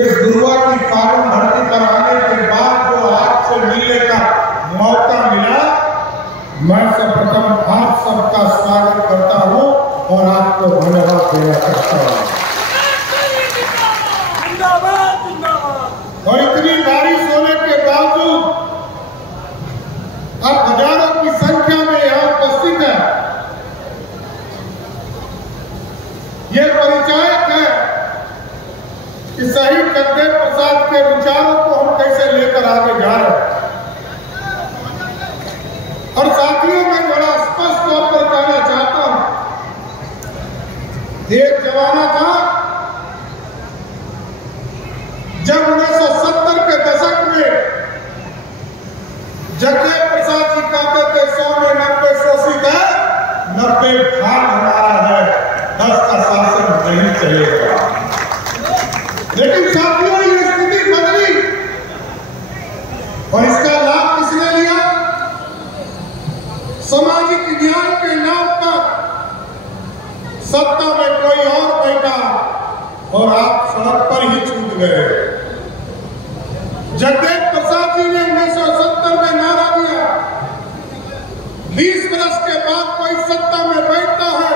इस गुरुआ की फॉर्म भर्ती कराने के बाद जो आपसे मिलने का मौका मिला, मैं सर्वप्रथम आप सबका स्वागत करता हूं और आपको धन्यवाद देना चाहता हूं। और इतनी बारिश होने के बावजूद अब हजारों की संख्या में यहाँ उपस्थित है। ये परिचायक है कि शहीद जगदेव प्रसाद के विचारों को हम कैसे लेकर आगे जा रहे हैं। और साथियों, मैं बड़ा स्पष्ट तौर पर कहना चाहता हूं, एक जमाना था जब 1970 के दशक में जगदेव प्रसाद जी कहते थे 100 में 90 शोषित है, 90 भाग हमारा है, 10 का शासन नहीं चलेगा। लेकिन साथियों, ये स्थिति बदली और इसका लाभ किसने लिया? सामाजिक न्याय के नाम पर सत्ता में कोई और बैठा और आप सड़क पर ही छूट गए। जगदेव प्रसाद जी ने 1970 में नारा दिया, 20 वर्ष के बाद कोई सत्ता में बैठता है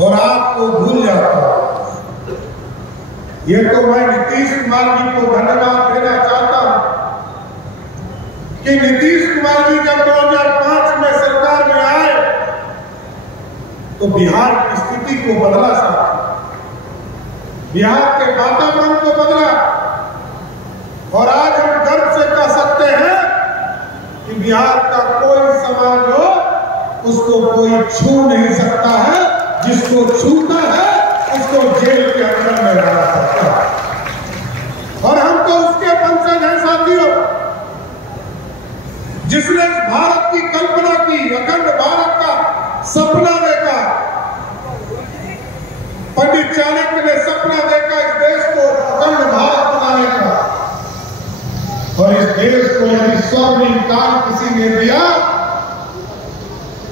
और आपको भूल जाता है। ये तो मैं नीतीश कुमार जी को धन्यवाद देना चाहता हूं कि नीतीश कुमार जी जब 2005 में सरकार में आए तो बिहार की स्थिति को बदला साहब, बिहार के वातावरण को बदला। और आज हम गर्व से कह सकते हैं कि बिहार का कोई समाज हो उसको कोई छू नहीं सकता है, जिसको छूता है उसको जेल के अंदर में रखा सकता है। और हम तो उसके वंशज हैं साथियों, जिसने भारत की कल्पना की, अखंड भारत का सपना देखा। पंडित चाणक्य ने सपना देखा इस देश को अखंड भारत बनाने का, और इस देश को यदि स्वर्णिम काल किसी ने दिया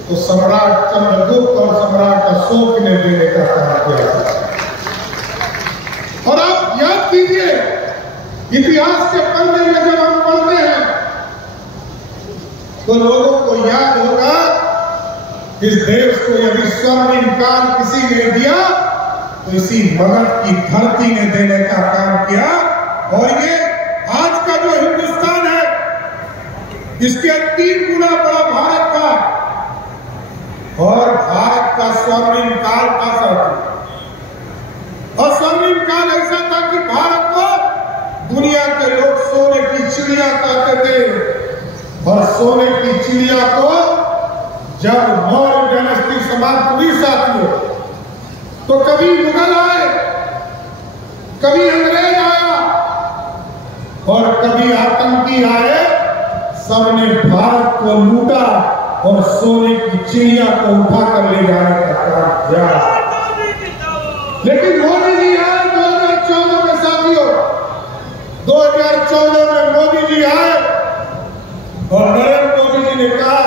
तो सम्राट चंद्रगुप्त और सम्राट अशोक ने देने का काम किया। और आप याद कीजिए, इतिहास के पन्ने में जब हम पढ़ते हैं तो लोगों को याद होगा इस देश को यदि स्वर्णिम काल किसी ने दिया तो इसी मगध की धरती ने देने का काम किया। और ये आज का जो हिंदुस्तान है, इसके 3 गुना बड़ा भारत का, और भारत का स्वर्णिम काल था साथी। और स्वर्णिम काल ऐसा था कि भारत को दुनिया के लोग सोने की चिड़िया कहते थे। और सोने की चिड़िया को जब मौर्य डायनेस्टी समाप्त हुई साथियों, तो कभी मुगल आए, कभी अंग्रेज आया और कभी आतंकी आए, सबने भारत को लूटा और सोने की चिड़िया को उठाकर ले जाने का काम किया। लेकिन मोदी जी आए 2014 में साथियों, 2014 में मोदी जी आए और नरेंद्र मोदी जी ने कहा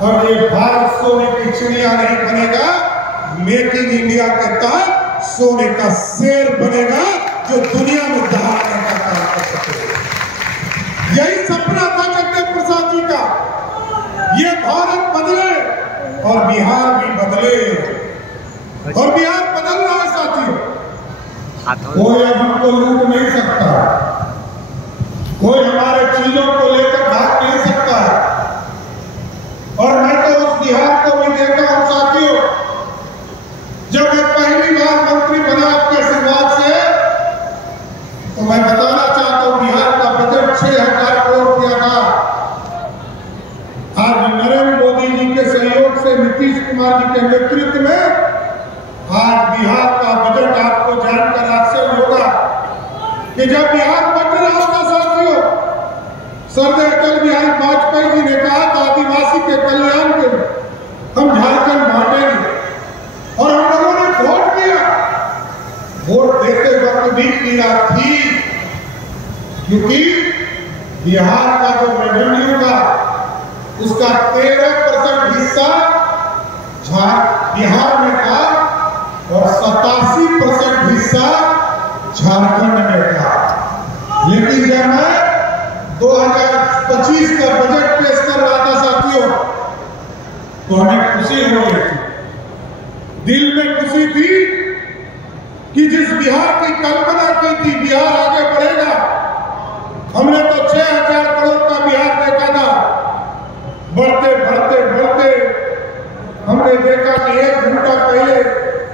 अब ये भारत सोने की चिड़िया नहीं बनेगा, मेक इन इंडिया के तहत सोने का शेर बनेगा जो दुनिया में दहाड़ने का काम कर सके। यही सपना था जगदेव प्रसाद जी का। ये भारत बदले और बिहार भी बदले, और बिहार बदल रहा है साथियों। कोई अब हमको लूट नहीं सकता, कोई हमारे चीजों को लेकर भाग नहीं सकता। और मैं तो उस बिहार को भी देखा हूं साथियों, जब मैं पहली बार मंत्री बना आपके आशीर्वाद से, तो मैं बताना चाहता हूं बिहार का बजट 6000 करोड़ रुपया था। आज नरेंद्र मोदी जी के सहयोग से, नीतीश कुमार जी के नेतृत्व में आज बिहार का बजट आपको जानकर आश्चर्य होगा कि जब बिहार बच रहा था साथियों, सरदार अटल बिहारी वाजपेयी जी ने कहा था आदिवासी के कल्याण के हम झारखंड बांटेंगे, और हम लोगों ने वोट दिया। वोट देते वक्त भी पीड़ा थी, क्योंकि बिहार का जो रेवेन्यू था उसका 13% हिस्सा बिहार में था और 87% हिस्सा तो हमें खुशी हो रही थी, दिल में खुशी थी कि जिस बिहार की कल्पना की थी बिहार आगे बढ़ेगा। हमने तो 6,000 करोड़ का बिहार देखा था, बढ़ते बढ़ते बढ़ते हमने देखा कि 1 घंटा पहले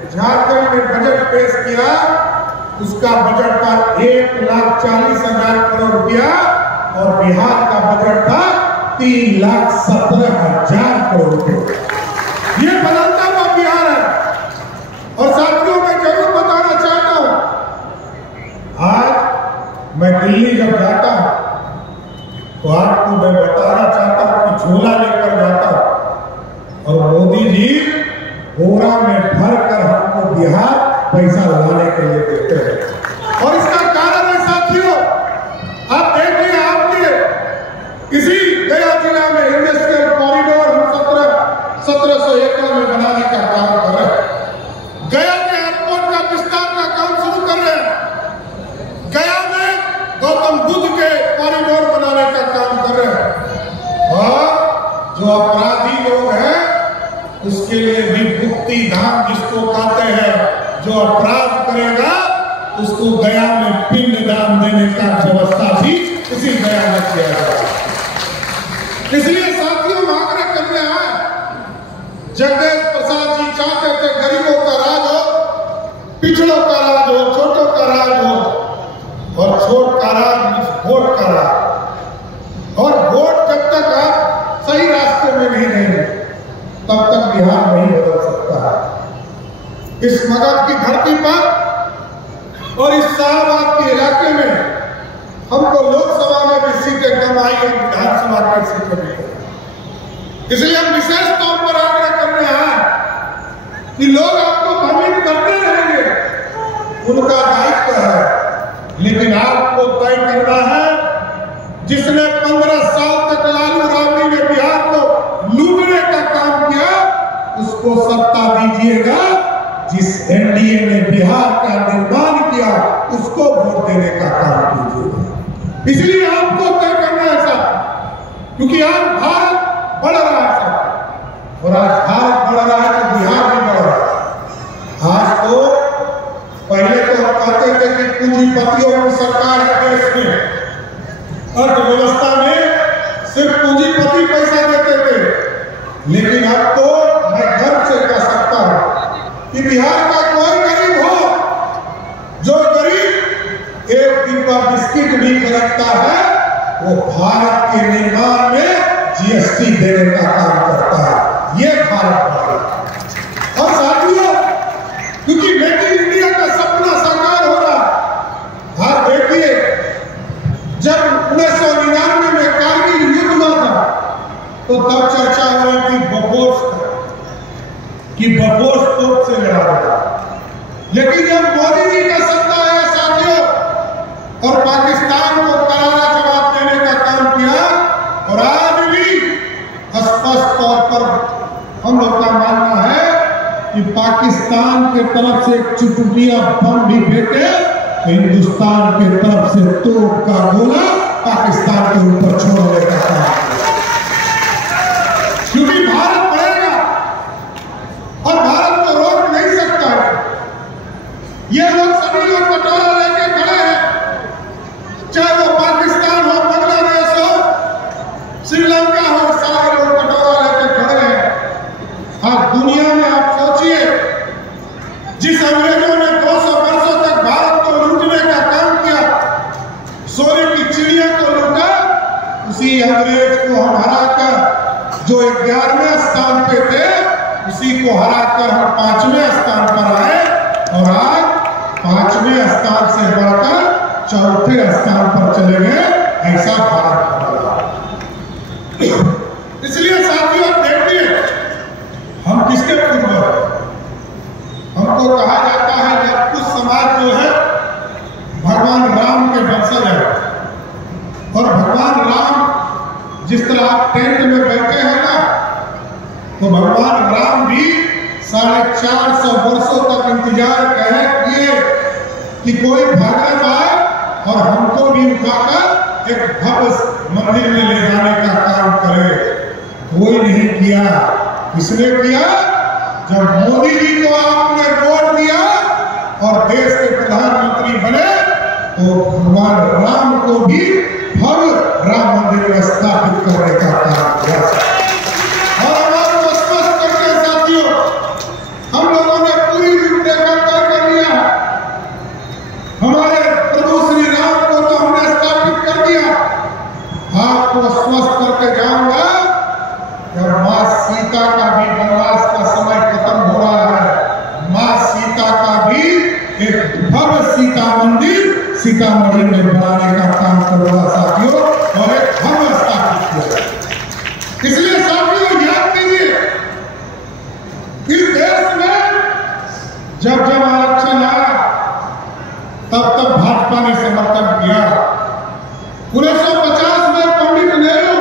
झारखंड में बजट पेश किया, उसका बजट था 1,40,000 करोड़ रुपया और बिहार का बजट था 3,17,000 करोड़ रुपया। ये बदलता हुआ बिहार है। और साथियों मैं जरूर बताना चाहता हूं, आज मैं दिल्ली जब जाता हूं तो आपको मैं बताना चाहता हूं कि झोला लेकर जाता हूं और मोदी जी बोरा में भरकर हमको बिहार पैसा लाने के लिए देते हैं। और इसका कारण है साथियों, आप देखिए, आपके इसी गया जिला में इंडस्ट्रियल कॉरिडोर हम 1700 एकड़ में बनाने का काम कर रहे हैं। गया के एयरपोर्ट का विस्तार का काम शुरू कर रहे हैं। गया में गौतम बुद्ध के कॉरिडोर बनाने का काम कर रहे हैं। और जो अपराधी लोग हैं उसके लिए भी मुक्ति धाम जिसको कहते हैं, जो अपराध करेगा उसको गया में पिंडदान देने का व्यवस्था भी इसी गया में किया जाएगा। इसलिए साथियों हम आग्रह करने आए, जगदेव प्रसाद जी चाहते थे गरीबों का राज हो, पिछड़ों का राज हो, छोटों का राज हो, और छोट का राज वोट का राज। और वोट जब तक आप सही रास्ते में नहीं रहेंगे तब तक बिहार नहीं बदल सकता है। इस मगध की धरती पर और इस शाहबाद के इलाके में हमको लोकसभा में भी सीटें कम आई और विधानसभा की सीटें भी। इसलिए हम विशेष तौर पर आग्रह करने आए कि लोग आपको भ्रमित करते रहेंगे, उनका दायित्व है, लेकिन आपको तय करना है। जिसने 15 साल तक लालू राबड़ी ने बिहार को लूटने का काम किया, उसको सत्ता दीजिएगा। जिस एनडीए ने बिहार का निर्माण किया, उसको वोट देने का काम कीजिएगा। इसलिए आपको तय करना है साहब, क्योंकि आज भारत बढ़ रहा है साहब, और आज भारत बढ़ रहा है तो बिहार भी बढ़ रहा है। आज तो पहले तो हम कहते थे कि पूंजीपतियों की सरकार है देश में, अर्थव्यवस्था में सिर्फ पूंजीपति पैसा देते थे, लेकिन अब तो मैं गर्व से कह सकता हूं कि बिहार का कोई गरीब हो, जो गरीब एक डिब्बा बिस्किट भी खरीदता है, वो भारत के निर्माण में जीएसटी देने का काम करता है। ये भारत का। और साथियों, क्योंकि मेक इन इंडिया का सपना साकार हो रहा। आप देखिए, जब 1999 में कारगिल युद्ध हुआ था तो तब चर्चा हो रही थी बफोर्स कि बफोर्स तोप से लड़ा गया। लेकिन जब मोदी जी का सत्ता आया साथियों और पाकिस्तान को करारा जवाब देने का काम किया, और आज भी स्पष्ट तौर पर हम लोग का मानना है कि पाकिस्तान के तरफ से चुटपुटिया बम भी फेंके तो हिंदुस्तान की तरफ से तोप का गोला पाकिस्तान के ऊपर छोड़ने का काम, क्योंकि भारत बढ़ेगा और भारत को रोक नहीं सकता है। ये लोग सभी लोग कटोरा लेके खड़े हैं, चाहे वो पाकिस्तान हो, बांग्लादेश हो, श्रीलंका हो, सारे लोग कटोरा लेके खड़े हैं। आप दुनिया में आप सोचिए, जिस अंग्रेजों ने 200 वर्षों तक भारत को लूटने का काम किया, सोने की चिड़िया को लूटा, उसी अंग्रेज को हम हराकर जो 11वें स्थान पे थे, उसी को हराकर हम 5वें स्थान पर आए, और आज 5वें स्थान से बढ़कर 4थे स्थान पर चले गए। ऐसा भारत बना। इसलिए साथियों देखिए, हम किसके पूर्वज? हमको कहा जाता है जब कुछ समाज जो है भगवान राम के वंशज है, और भगवान राम जिस तरह आप टेंट में बैठे हैं ना, तो भगवान राम भी 450 वर्षों तक इंतजार किए कि कोई भागवत आए और हमको भी उठाकर एक भव्य मंदिर में ले जाने का काम करे। कोई नहीं किया। इसने किया जब मोदी जी को आपने वोट दिया और देश के प्रधानमंत्री बने तो भगवान राम को भी भव्य राम मंदिर में स्थापित करने का काम किया। और हमारे को स्पष्ट करके साथियों, हम लोगों ने पूरी रूपरेखा तय कर लिया। हमारे प्रभु श्री राम को तो हमने स्थापित कर दिया। आपको स्पष्ट करके जाऊंगा, जब मां सीता का भी वनवास का समय खत्म हो रहा है, मां सीता का भी एक भव्य सीता मंदिर सीतामढ़ी में बनाने का काम करूंगा साथियों, और एक भव्य स्थापित किया। इसलिए साथियों याद कीजिए, इस देश में जब जब आरक्षण आया तब तब भाजपा ने समर्थन किया। 1950 में पंडित नेहरू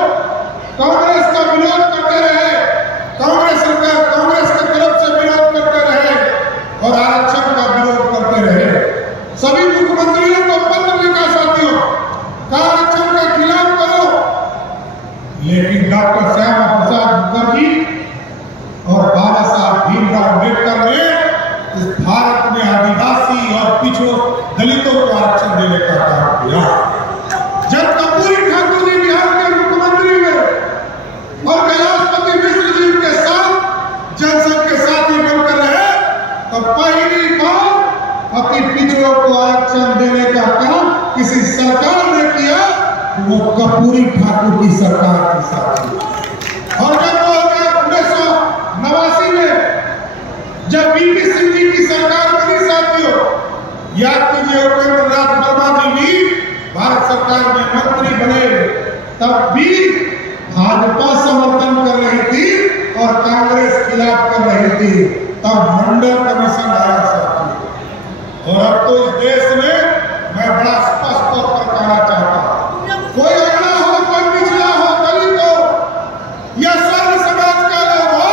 कांग्रेस का विरोध करते रहे, कांग्रेस सरकार कांग्रेस की तरफ से विरोध करते रहे और आरक्षण का विरोध करते रहे। सभी मुख्यमंत्रियों को पत्र लिखा साथियों, आरक्षण के खिलाफ करो, लेकिन डॉक्टर श्यामा प्रसाद मुखर्जी और बाबा साहब भीमराव अम्बेडकर ने इस भारत में आदिवासी और पिछड़ों दलितों को आरक्षण देने का काम किया। जब कपूरी ठाकुर जी बिहार के मुख्यमंत्री हुए और कैलाशपति मिश्र जी के साथ जनसंघ के साथी बनकर रहे, तो पहली बार अपनी पिछड़ों को आरक्षण देने का काम किसी सरकार ने किया, वो कपूरी ठाकुर की सरकार के साथ। और जब 1989 में जब बीपी सिंह जी की सरकार बनी साथियों, याद कीजिए उपेंद्र नाथ वर्मा जी भी भारत सरकार में मंत्री बने, तब भी भाजपा समर्थन कर रही थी और कांग्रेस खिलाफ कर रही थी। तब मंडल कमीशन आया साथियों। और अब तो इस देश में मैं बड़ा स्पष्ट तौर पर कहना चाहता हूं, कोई अगड़ा हो, कोई पिछड़ा हो, दलित हो या सर्व समाज का लोग हो,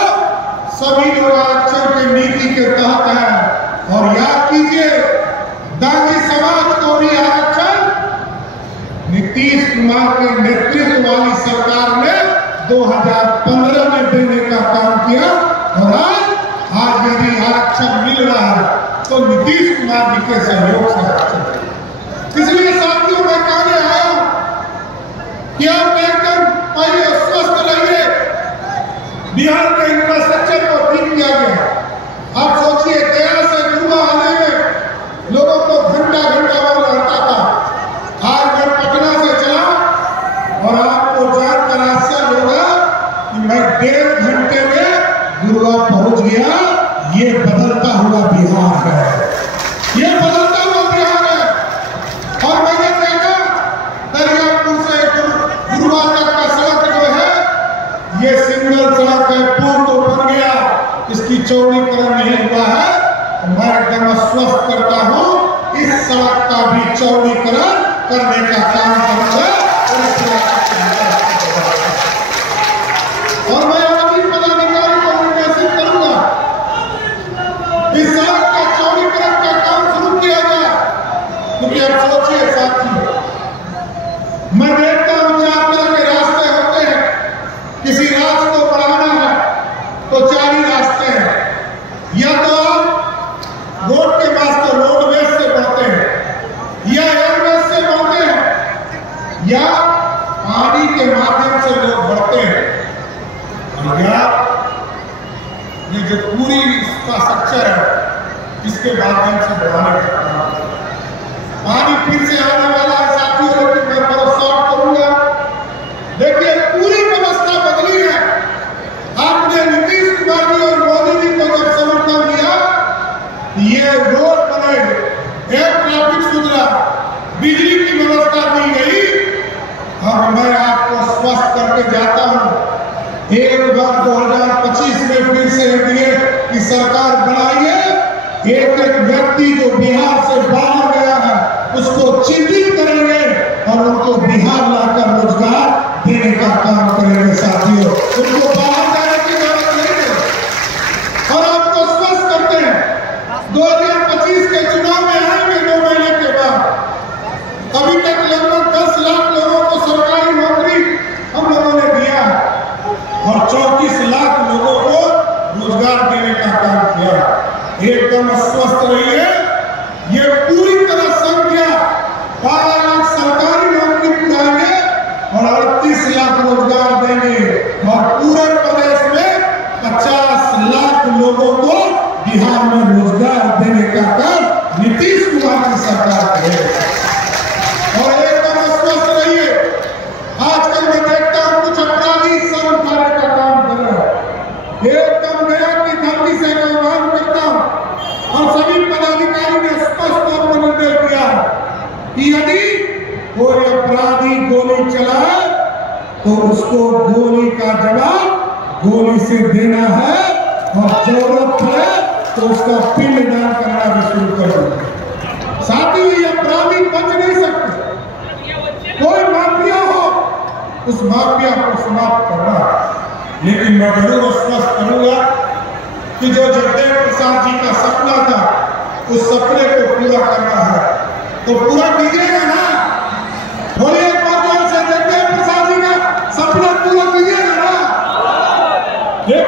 सभी लोग आरक्षण की नीति के तहत हैं। और याद कीजिए, दागी समाज को भी आरक्षण नीतीश कुमार के नेतृत्व वाली सरकार ने 2015 में देने का काम किया। और आज यदि आरक्षण मिल रहा है तो नीतीश कुमार जी के सहयोग से आरक्षण। इसलिए साथियों मैं कहने आया कि आप एकदम पहले स्वस्थ रहिए। बिहार के इंफ्रास्ट्रक्चर को ठीक किया गया। आप सोचिए, गया से गुरुआ आने में लोगों को घंटा घंटा भर रहता था। आज मैं पटना से चला और आपको जानकर आश्चर्य होगा कि मैं 1.5 घंटे में गुरुआ पहुंच गया। ये बदलता हुआ बिहार है, ये बदलता हुआ बिहार है। और मैंने देखा दरियापुर से गुरुआ तक का सड़क जो है, ये सिंगल सड़क है, पुल तो बन गया, इसकी चौड़ीकरण नहीं हुआ है। मैं एकदम आश्वस्त करता हूं, इस सड़क का भी चौड़ीकरण करने का काम करूंगा। और मैं आदमी पदाधिकारी को निर्देशित करूंगा, इस सड़क का चौड़ीकरण का काम शुरू किया जाए। क्योंकि अब सोचिए साथियों, मैं देखता हूं 4 तरह के रास्ते होते हैं। किसी राज्य को बढ़ाना है तो 4 ही रास्ते हैं। या तो आप रोड के वास्ते रोडवेज से बढ़ते हैं, या एयरवेज से बढ़ते हैं, या पानी के माध्यम से लोग बढ़ते हैं, या ये जो पूरी इंफ्रास्ट्रक्चर है इसके माध्यम से बढ़ाने का काम। पानी फिर से आने वाला है साथियों, लेकिन मैं थोड़ा शॉर्ट करूंगा। देखिए, पूरी व्यवस्था बदली है। आपने नीतीश कुमार जी और मोदी जी को जब समर्थन दिया, ये रोड बने, एयर ट्रैफिक सुधरा, बिजली की व्यवस्था दी गई। और मैं आपको स्पष्ट करके जाता हूं, एक बार 2025 में फिर से एनडीए की सरकार बनाइए, एक एक व्यक्ति जो बिहार से बाहर गया है उसको चिन्हित करेंगे और उनको बिहार लाकर रोजगार देने का काम करेंगे साथियों। उनको बाहर जाने की जरूरत नहीं है। और आपको स्पष्ट करते हैं, 2025 के चुनाव में आएंगे 2 महीने के बाद। अभी तक लगभग 10 लाख लोगों को सरकारी नौकरी हम लोगों ने दिया है और 34 लाख लोगों को देने का काम किया। एकदम अस्वस्थ रहिए। ये पूरी तरह संख्या 12 लाख सरकारी नौकरी पुराएंगे और 38 लाख रोजगार देंगे और पूरे प्रदेश में 50 लाख लोगों को बिहार में रोजगार देने का काम नीतीश कुमार की सरकार करेगी। और एकदम अस्वस्थ रहिए। आजकल मैं देखता हूं कुछ अपराधी सर उठाने का काम कर रहे हैं। एकदम गया की धरती से आह्वान करता हूं और सभी पदाधिकारी ने स्पष्ट तौर पर निर्देश दिया कि यदि कोई अपराधी गोली चलाए तो उसको गोली का जवाब गोली से देना है और जरूरत पड़े तो उसका पिंडदान करना भी शुरू कर दो। साथ ही ये अपराधी बच नहीं सकते। कोई माफिया हो उस माफिया को समाप्त करना। लेकिन मैं जरूर आश्वस्त करूंगा कि जो जगदेव प्रसाद जी का सपना था उस सपने को पूरा करना है तो पूरा कीजिएगा ना। बोलिए एक बार से जगदेव प्रसाद जी का सपना पूरा कीजिएगा ना। एक